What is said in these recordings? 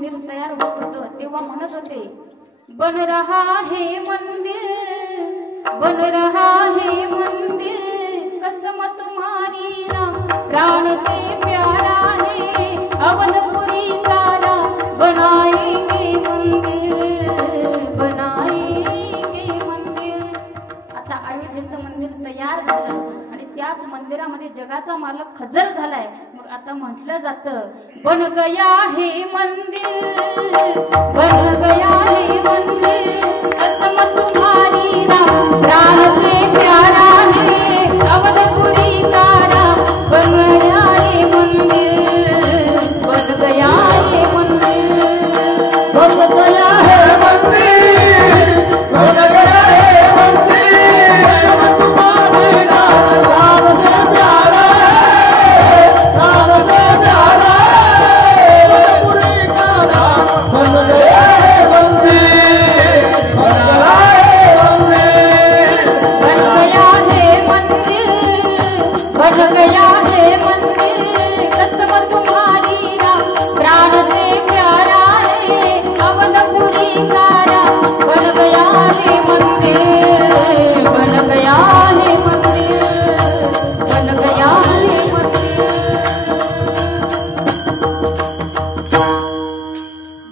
मंदिर तयार होत होतं तेव्हा म्हणत होते, बन रहा है मंदिर, बन रहा है मंदिर, कसम तुम्हारी ना प्राण से प्यारा है, अवनपुरी का राम बनाएंगे मंदिर, बनाएंगे मंदिर। आता अयोध्येचं मंदिर तयार झालं आणि त्याच मंदिरामध्ये जगाचा मालक खजर झालाय। मग आता म्हटलं जातं, बन गया है मंदिर, बन गया है मंदिर, कसम तुम्हारी ना प्राण से प्यारा है, अवनपुरी का राम बन गया है मंदिर, बन गया है मंदिर, बन गया है मंदिर, बन गया है मंदिर, कसम तुम्हारी ना प्राण से प्यारा है, प्राण से प्यारा है, अवनपुरी का राम बन गया है मंदिर, बन गया है मंदिर, बन गया है मंदिर, बन गया है मंदिर, कसम तुम्हारी ना प्राण से प्यारा है, अवनपुरी का राम बन गया है मंदिर, बन गया है मंदिर, बन गया है मंदिर।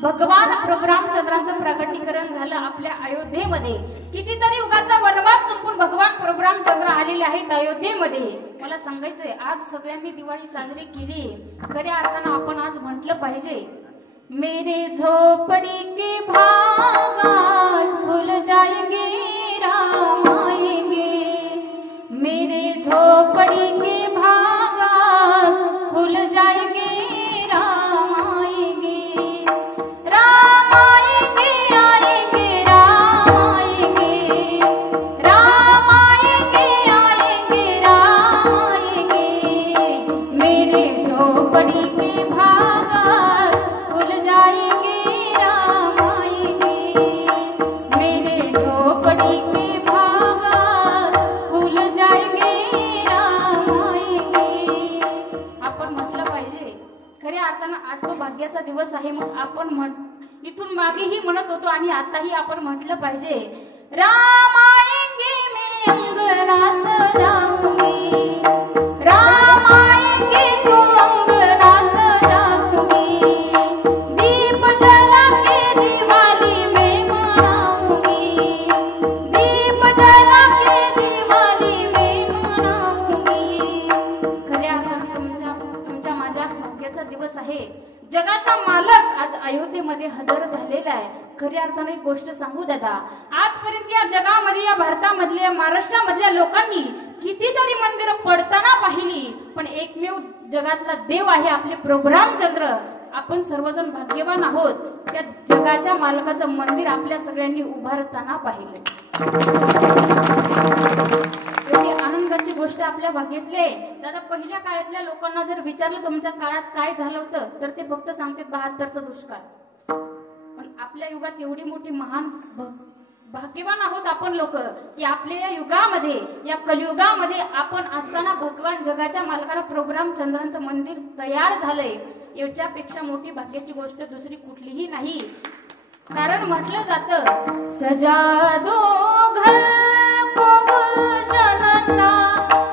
भगवान प्रभू रामचंद्रांचं प्रकटीकरण झालं आपल्या अयोध्येमध्ये। कितीतरी युगाचा वनवास संपून भगवान प्रभू रामचंद्र आलेले आहेत अयोध्येमध्ये। मला सांगायचंय, आज सगळ्यांनी दिवाळी साजरी केली, खऱ्या अर्थानं आपण आज म्हटलं पाहिजे, मेरे झोपड़ी के भाग आज खुल जाएंगे राम आएंगे, मेरे झोपड़ी के भाग आज खुल जाएंगे राम आएंगे, राम आएंगे आएंगे राम आएंगे, राम आएंगे आएंगे राम आएंगे, मेरे झोपड़ी के भाग आज खुल जाएंगे राम आएंगे, मेरे झोपड़ी के भाग आज खुल जाएंगे राम आएंगे। आपण म्हटलं पाहिजे, खऱ्या अर्थानं आज तो भाग्याचा दिवस आहे। मग आपण इथून मागेही म्हणत होतो आणि आताही आपण म्हटलं पाहिजे, राम आएंगे मैं अंगना सजाऊंगी, राम आएंगे तो अंगना सजाऊंगी, दीप जला के दिवाली में मनाऊंगी, दीप जला के दिवाली में मनाऊंगी। खऱ्या अर्थानं तुमच्या माझ्या भाग्याचा दिवस आहे। जगाचा मालक आज अयोध्येमध्ये हजर झालेला आहे। खऱ्या अर्थाने एक गोष्ट सांगू दादा, आजपर्यंत या जगामध्ये, या भारतामधल्या, महाराष्ट्रामधल्या लोकांनी कितीतरी मंदिरं पडताना पाहिली, पण एकमेव जगातला देव आहे आपले प्रभू रामचंद्र। आपण सर्वजण भाग्यवान आहोत, त्या जगाच्या मालकाचं मंदिर आपल्या सगळ्यांनी उभारताना पाहिलं। एवढी आनंदाची गोष्ट आपल्या भाग्यातली आहे दादा। पहिल्या काळातल्या लोकांना जर विचारलं तुमच्या काळात काय झालं होतं, तर ते फक्त सांगतात 72चा दुष्काळ। पण आपल्या युगात एवढी मोठी महान भाग्यवान आहोत आपण लोक, की आपल्या या युगामध्ये, या कलियुगामध्ये आपण असताना भगवान जगाच्या मालकाला प्रभू रामचंद्रांचं मंदिर तयार झालंय। याच्यापेक्षा मोठी भाग्याची गोष्ट दुसरी कुठलीही नाही। कारण म्हटलं जातं, सजा दो घर को गुलशन सा,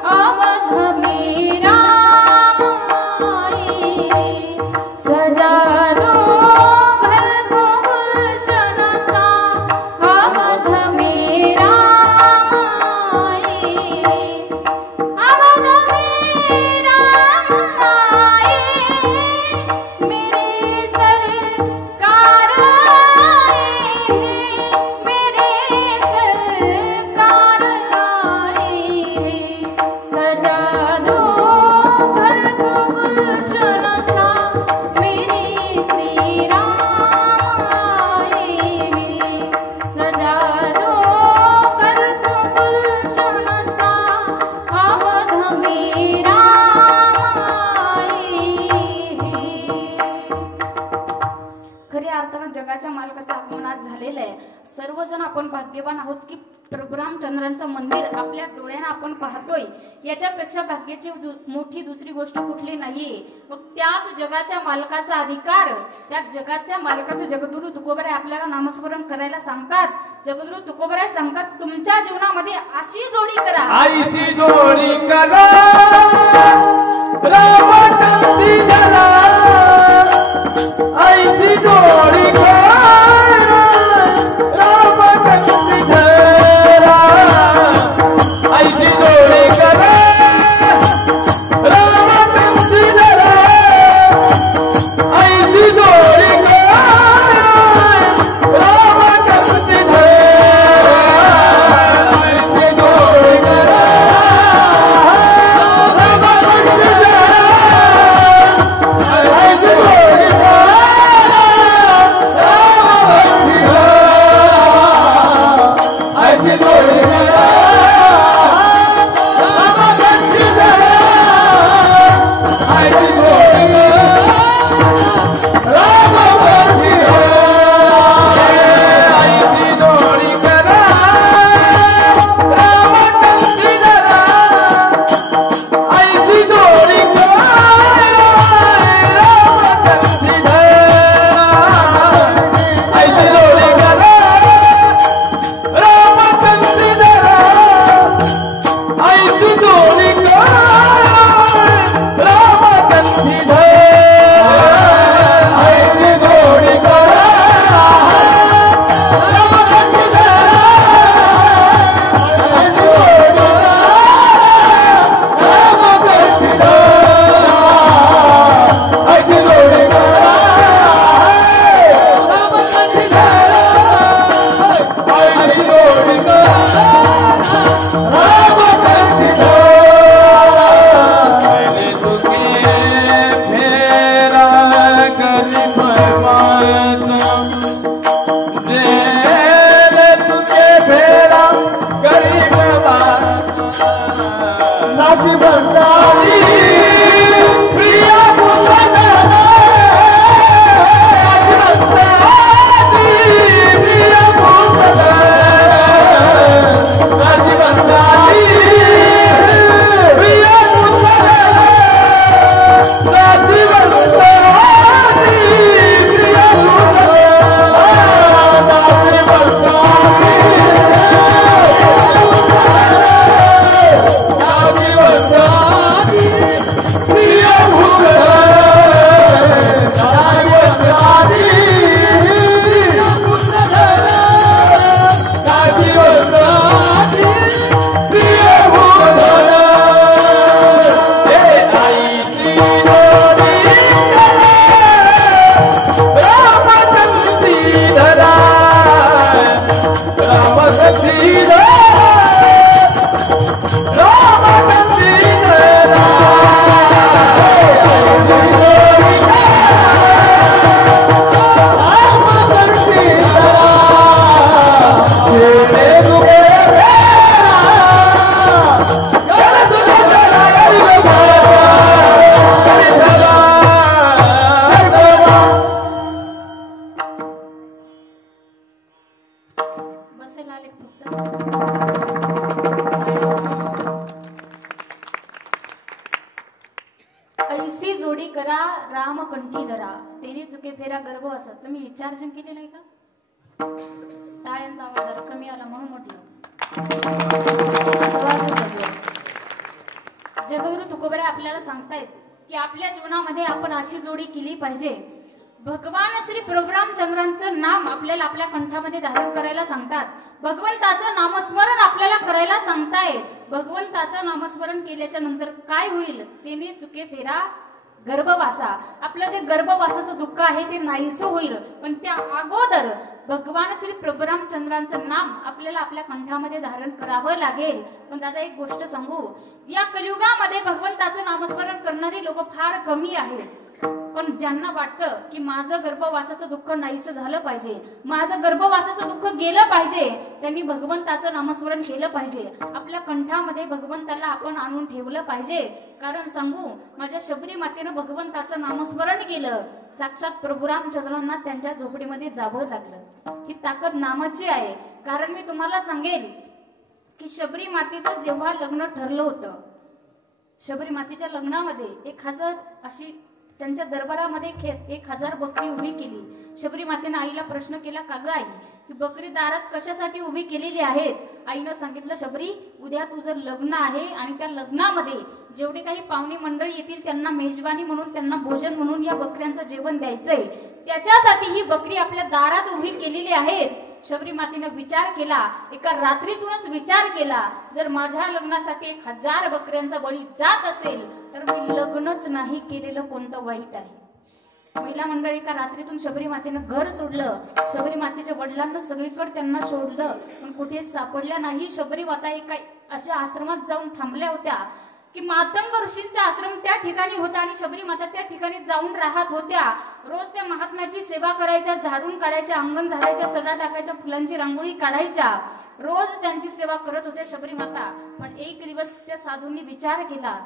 अवध में राम आए, सजा दो घर को गुलशन सा, अवध में राम आए, अवध में राम आए, मेरे सरकार आए, मेरे सरकार आए, सजा दो घर को गुलशन सा, मेरे श्री राम आए, सजा दो घर को गुलशन सा, अवध में राम आए। खऱ्या अर्थानं जगाच्या मालकाचं आगमन आज झालेलं आहे। सर्वजण आपण भाग्यवान आहोत की प्रभू रामचंद्रांचं मंदिर आपल्या डोळ्यानं आपण पाहतोय, याच्यापेक्षा भाग्याची मोठी दुसरी गोष्ट कुठली नाहीये. मग त्याच जगाच्या मालकाचा अधिकार, त्या जगाच्या मालकाचं जगद्गुरु तुकोबराय आपल्याला नामस्मरण करायला सांगतात. जगद्गुरु तुकोबराय सांगतात, तुमच्या जीवनामध्ये अशी जोडी करा, आईशी जोडी करा, रामचंद्री धरा, आईशी जोडी करा, रामचंद्री धरा, आईशी जोडी करा, रामचंद्री धरा, आईशी जोडी करा, रामचंद्री धरा, आईशी जोडी करा, ऐसी जोडी करा राम कंठी धरा, तेने चुके फेरा गर्भ असत. तुम्ही विचारजन केलेलं आहे का? टाळ्यांचा आवाज जरा कमी आला म्हणून म्हटलं. जगद्गुरु तुकोबराय आपल्याला सांगतायत की आपल्या जीवनामध्ये आपण अशी जोडी केली पाहिजे. भगवान श्री प्रभू रामचंद्रांचं नाम आपल्याला आपल्या कंठामध्ये धारण करायला सांगतात. भगवंताचं नामस्मरण आपल्याला करायला सांगतायत. भगवंताचं नामस्मरण केल्याच्या नंतर काय होईल? तेने चुके फेरा गर्भवासा. आपलं जे गर्भवासाचं दुःख आहे ते नाहीसं होईल. पण त्या अगोदर भगवान श्री प्रभू रामचंद्रांचं नाम आपल्याला आपल्या कंठामध्ये धारण करावं लागेल. पण दादा एक गोष्ट सांगू, या कलियुगामध्ये भगवंताचं नामस्मरण करणारी लोक फार कमी आहेत. पण ज्यांना वाटतं की माझं गर्भवासाचं दुःख नाहीसं झालं पाहिजे, माझं गर्भवासाचं दुःख गेलं पाहिजे, त्यांनी भगवंताचं नामस्मरण केलं पाहिजे. आपल्या कंठामध्ये भगवंताला आपण आणून ठेवलं पाहिजे. कारण सांगू, माझ्या शबरी मातेनं भगवंताचं नामस्मरण केलं, साक्षात प्रभू रामचंद्रांना त्यांच्या झोपडीमध्ये जावं लागलं. ही ताकद नामाची आहे. कारण मी तुम्हाला सांगेल की शबरी मातेचं जेव्हा लग्न ठरलं होतं, शबरी मातेच्या लग्नामध्ये 1000 अशी त्यांच्या दरबारामध्ये 1000 बकरी उभी केली। शबरी मातेने आईला प्रश्न केला, का ग आई, ही बकरी दारात कशासाठी उभी केलेली आहेत? आईनं सांगितलं, शबरी, उद्या तुझं लग्न आहे आणि त्या लग्नामध्ये जेवढे काही पाहुणे मंडळी येतील त्यांना मेजवानी म्हणून, त्यांना भोजन म्हणून या बकऱ्यांचं जेवण द्यायचंय, त्याच्यासाठी ही बकरी आपल्या दारात उभी केलेली आहेत। शबरी मातेने विचार केला, एका रात्रीतूनच विचार केला, जर माझ्या लग्नासाठी 1000 बकऱ्यांचा बळी जात असेल तर मी लग्नच नाही केलेलं कोणतं वाईट आहे। महिला मंडळी एका रात्रीतून शबरी मातेनं घर सोडलं। शबरी मातेच्या वडिलांना सगळीकडे त्यांना शोधलं पण कुठे सापडल्या नाही। शबरी माता एका अशा आश्रमात जाऊन थांबल्या होत्या की मातंग ऋषींचा आश्रम त्या ठिकाणी होता आणि शबरी माता त्या ठिकाणी जाऊन राहत होत्या। रोज त्या महात्म्याची सेवा करायच्या, झाडून काढायच्या, अंगण झाडायच्या, सडा टाकायच्या, फुलांची रांगोळी काढायच्या, रोज त्यांची सेवा करत होत्या शबरी माता। पण एक दिवस त्या साधूंनी विचार केला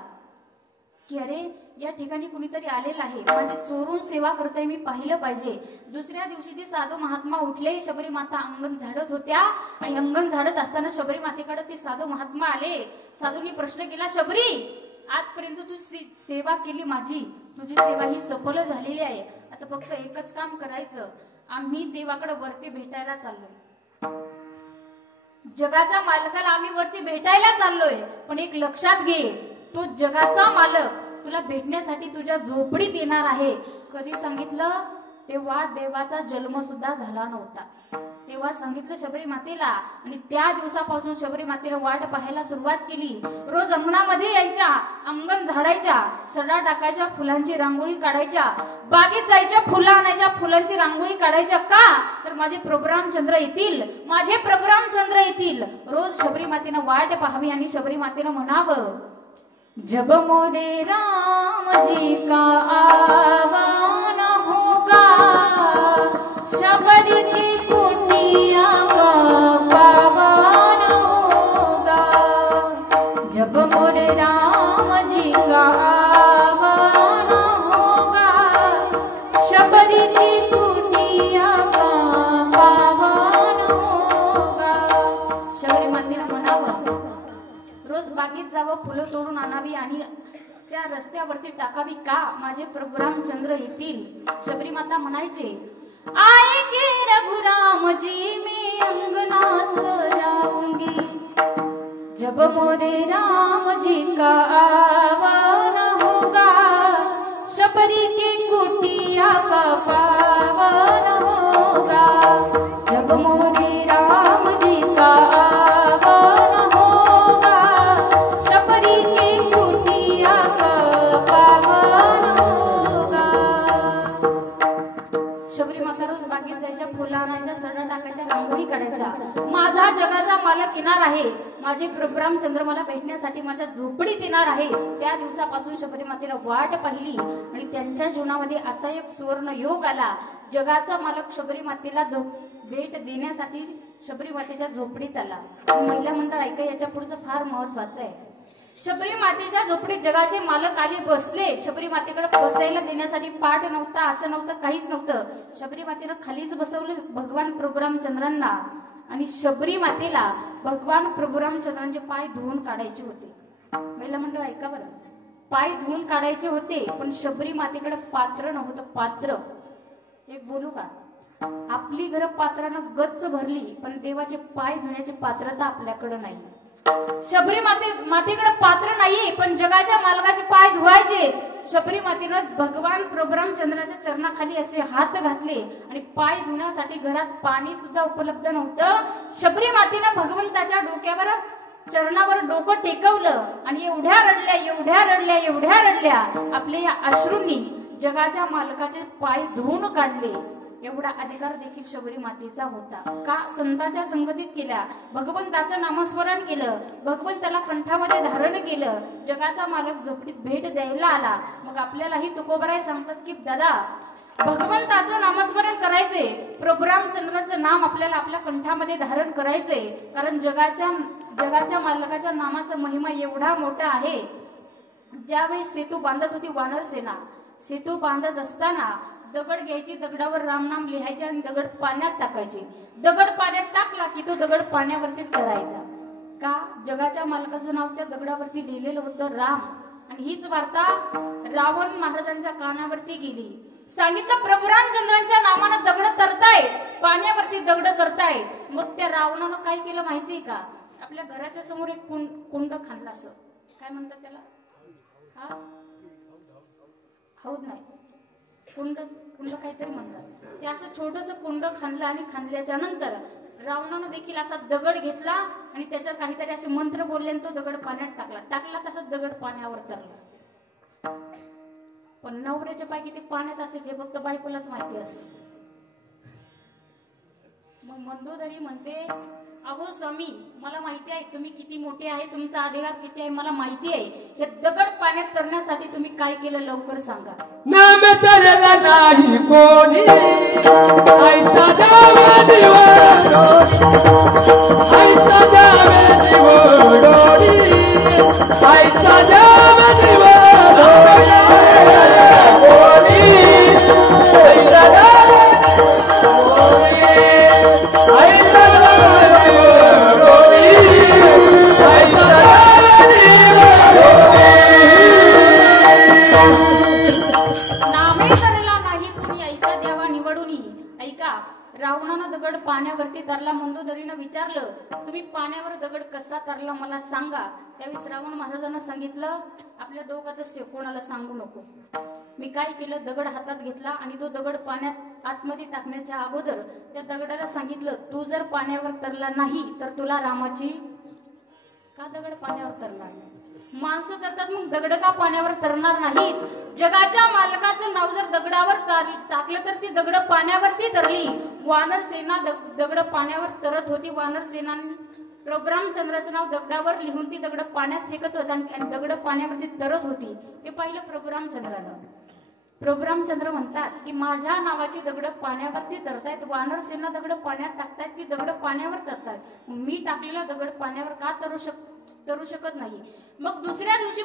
की अरे, या ठिकाणी कुणीतरी आलेलं आहे, माझी चोरून सेवा करतोय, मी पाहिलं पाहिजे। दुसऱ्या दिवशी ते साधू महात्मा उठले, शबरी माता अंगण झाडत होत्या आणि अंगण झाडत असताना शबरी मातेकडे ते साधू महात्मा आले। साधूंनी प्रश्न केला, शबरी, आजपर्यंत तू सेवा केली माझी, तुझी सेवा ही सफल झालेली आहे, आता फक्त एकच काम करायचं, आम्ही देवाकडे वरती भेटायला चाललोय, जगाच्या मालकाला आम्ही वरती भेटायला चाललोय, पण एक लक्षात घे, तो जगाचा मालक तुला भेटण्यासाठी तुझ्या झोपडीत येणार आहे। कधी सांगितलं? तेव्हा देवाचा जन्म सुद्धा झाला नव्हता, तेव्हा सांगितलं शबरी मातेला। आणि त्या दिवसापासून शबरी मातेने वाट पाहायला सुरुवात केली। रोज अंगणामध्ये यायच्या, अंगण झाडायच्या, सडा टाकायच्या, फुलांची रांगोळी काढायच्या, बागेत जायच्या, फुलं आणायच्या, फुलांची रांगोळी काढायच्या, का तर माझे प्रभू रामचंद्र येतील, माझे प्रभू रामचंद्र येतील। रोज शबरी मातेने वाट पाहावी आणि शबरी मातेने म्हणावं, जब मोरे राम जी का आवान होगा, शबरी की कुटिया का पावन होगा, जब मोरे राम जी का आवान होगा, शबरी की कुटिया का पावन होगा। शबरी मातेने म्हणावं, रोज बागेत जावं, फुलं तोडून आणावी आणि त्या रस्त्यावरती टाकावी, का माझे प्रभू रामचंद्र येतील। शबरी माता म्हणायचे, आएंगे रघुराम जी मैं अंगना सजाऊंगी, जब मोरे राम जी का आवान होगा, शबरी की कुटिया का पावन होगा, जब मोरे राम जी का आवान होगा, शबरी की कुटिया का पावन होगा। शबरी माता रोज बागेत जायच्या, फुलं आणायच्या, सडा टाकायच्या, रांगोळी काढायच्या, माझा जगाचा मालक येणार आहे, माझे प्रभू रामचंद्र मला भेटण्यासाठी माझ्या झोपडीत येणार आहे। त्या दिवसापासून शबरी मातेने वाट पाहिली आणि त्यांच्या जीवनामध्ये असा एक सुवर्ण योग आला, जगाचा मालक शबरी मातेला भेट देण्यासाठी शबरी मातेच्या झोपडीत आला। महिला मंडळ ऐका, याच्या पुढचं फार महत्वाचं आहे। शबरी मातेच्या झोपडीत जगाचे मालक आले, बसले। शबरी मातेकडे बसायला देण्यासाठी पाठ नव्हता, असं नव्हतं, काहीच नव्हतं। शबरी मातेनं खालीच बसवलं भगवान प्रभू रामचंद्रांना आणि शबरी मातेला भगवान प्रभू रामचंद्रांचे पाय धुवून काढायचे होते। महिला मंडळ ऐका बरं, पाय धुवून काढायचे होते पण शबरी मातेकडे पात्र नव्हतं, पात्र। एक बोलू का, आपली घरं पात्रानं गच्च भरली पण देवाचे पाय धुण्याची पात्रता आपल्याकडे नाही। शबरी मातेकडे पात्र नाहीये पण जगाच्या मालकाचे पाय धुवायचे। शबरी मातेनं भगवान प्रभू रामचंद्राच्या चरणाखाली असे हात घातले आणि पाय धुण्यासाठी घरात पाणी सुद्धा उपलब्ध नव्हतं। शबरी मातेनं भगवंताच्या डोक्यावर, चरणावर डोकं टेकवलं आणि एवढ्या रडल्या, एवढ्या रडल्या, एवढ्या रडल्या, आपल्या या अश्रूंनी जगाच्या मालकाचे पाय धुवून काढले। एवढा अधिकार देखील शबरी मातेचा होता, का संतांच्या संगतीत केल्या, भगवंताचं नामस्मरण केलं, भगवंताला कंठामध्ये धारण केलं, जगाचा मालक झोपडीत भेट द्यायला आला। मग आपल्यालाही तुकोबराय सांगतात की दादा, भगवंताचं नामस्मरण करायचे, प्रभू रामचंद्राचं नाम आपल्याला आपल्या कंठामध्ये धारण करायचे, कारण जगाच्या मालकाच्या नामाचा महिमा एवढा मोठा आहे। ज्यावेळी सेतू बांधत होती वानर सेना, सेतू बांधत असताना दगड घ्यायची, दगडावर रामनाम लिहायचे आणि दगड पाण्यात टाकायचे। दगड पाण्यात टाकला की तो दगड पाण्यावरती तरायचा। का जगाच्या मालकाचं नाव त्या दगडावरती लिहिलेलं होतं राम, आणि हीच वार्ता रावण महाराजांच्या कानावरती गेली. सांगितलं प्रभू रामचंद्रांच्या नावानं दगड तरतायत, पाण्यावरती दगड तरतायत. मग त्या रावणानं काय केलं माहितीये का? आपल्या घराच्या समोर एक कुंड खाल्लं, असं काय म्हणतात त्याला, हा हौद नाही, कुंड काहीतरी म्हणतात. ते असं छोटस कुंड खाल्लं, आणि खाल्ल्याच्या नंतर रावणानं देखील असा दगड घेतला आणि त्याच्यात काहीतरी असे मंत्र बोलले आणि तो दगड पाण्यात टाकला तसा दगड पाण्यावर तरला. पण नवऱ्याच्या पाय किती पाण्यात असेल हे फक्त बायकोलाच माहिती असते. मग मंदोदरी म्हणते, अहो स्वामी, मला माहिती आहे तुम्ही किती मोठे आहे, तुमचा अधिकार किती आहे मला माहिती आहे. हे दगड पाण्यात तरण्यासाठी तुम्ही काय केलं लवकर सांगा. नाम तरला नाही कोणी, ऐसा जावे दिवडोरी, ऐसा जावे दिवडोरी, ऐसा जावे दिवडोरी, ऐसा जावे दिवडोरी, ऐसा जावे दिवडोरी, ऐसा जावे दिवडोरी. नामे तरला नाही कोणी ऐसा देवा निवडून. ऐका, रावणानं दगड पाण्यावरती तरला. मंदोदरीनं विचारलं, तुम्ही पाण्यावर दगड कसा तरला मला सांगा. त्यावेळेस रावण महाराजांना सांगितलं, आपल्या दोघातच ठेव, कोणाला सांगू नको. मी काय केलं, दगड हातात घेतला आणि तो दगड पाण्यात आतमध्ये टाकण्याच्या अगोदर त्या दगडाला सांगितलं, तू जर पाण्यावर तरला नाही तर तुला रामाची. का दगड पाण्यावर तरणार? माणसं तरतात, मग दगड का पाण्यावर तरणार नाहीत? जगाच्या मालकाचं नाव जर दगडावर टाकलं तर ती दगड पाण्यावरती तरली. वानर सेना दगड पाण्यावर तरत होती. वानर सेनानी प्रभू रामचंद्राचं नाव दगडावर लिहून ती दगड पाण्यात फेकत होती आणि दगड पाण्यावरती तरत होती. ते पाहिलं प्रभू रामचंद्रानं. प्रभू रामचंद्र म्हणतात की माझ्या नावाची दगड पाण्यावरती तरतायत, वानर सेना दगड पाण्यात टाकतायत, ती दगड पाण्यावर तरतायत, मी टाकलेला दगड पाण्यावर का तरू शकत नाही. मग दुसऱ्या दिवशी